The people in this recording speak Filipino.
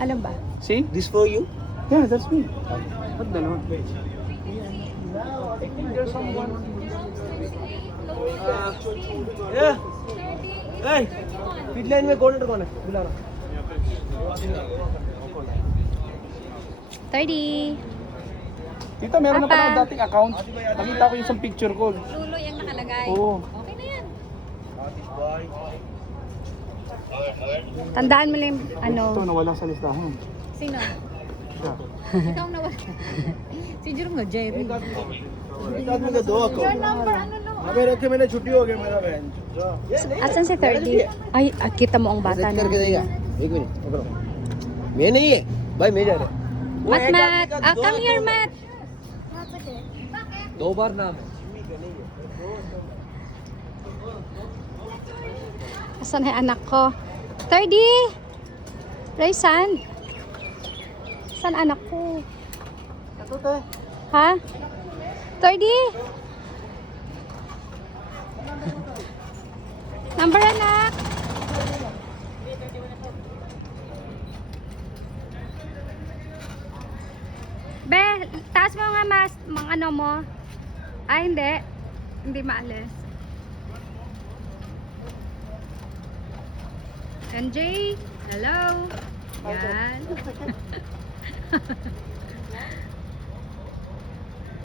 Alam ba? See? This for you? Yeah, that's me. Ba't dalawa? Yeah. Hey, feed line में कौन कौन है बुला रहा 30. Tita, meron na Papa. pala akong dating account. Nakita ko yung isang picture ko. Lulo yung nakalagay. Oo. Okay na yan. Tandaan mo lang yung ano. Ito, nawala sa listahan. Sino? Siya. Ikaw na wala. si Jerome nga, Jerry. एक आदमी का दो Your account number, ano no? हमें रखे मैंने छुट्टी हो गई मेरा बहन Asan si 30? Ay, ah, kita mo ang bata set na. करके देगा एक मिनट पकड़ो मैं नहीं है भाई मैं जा रहा वो Mat, एक Mat. आदमी का Ah, दो come here, account- Mat. दो बार नाम है Asan ang anak ko? 30! Raysan? Saan anak ko? Ha? 30? Number anak? Be, taas mo nga mas, mga ano mo. Ay, hindi. Hindi maalis. MJ, hello. Yan.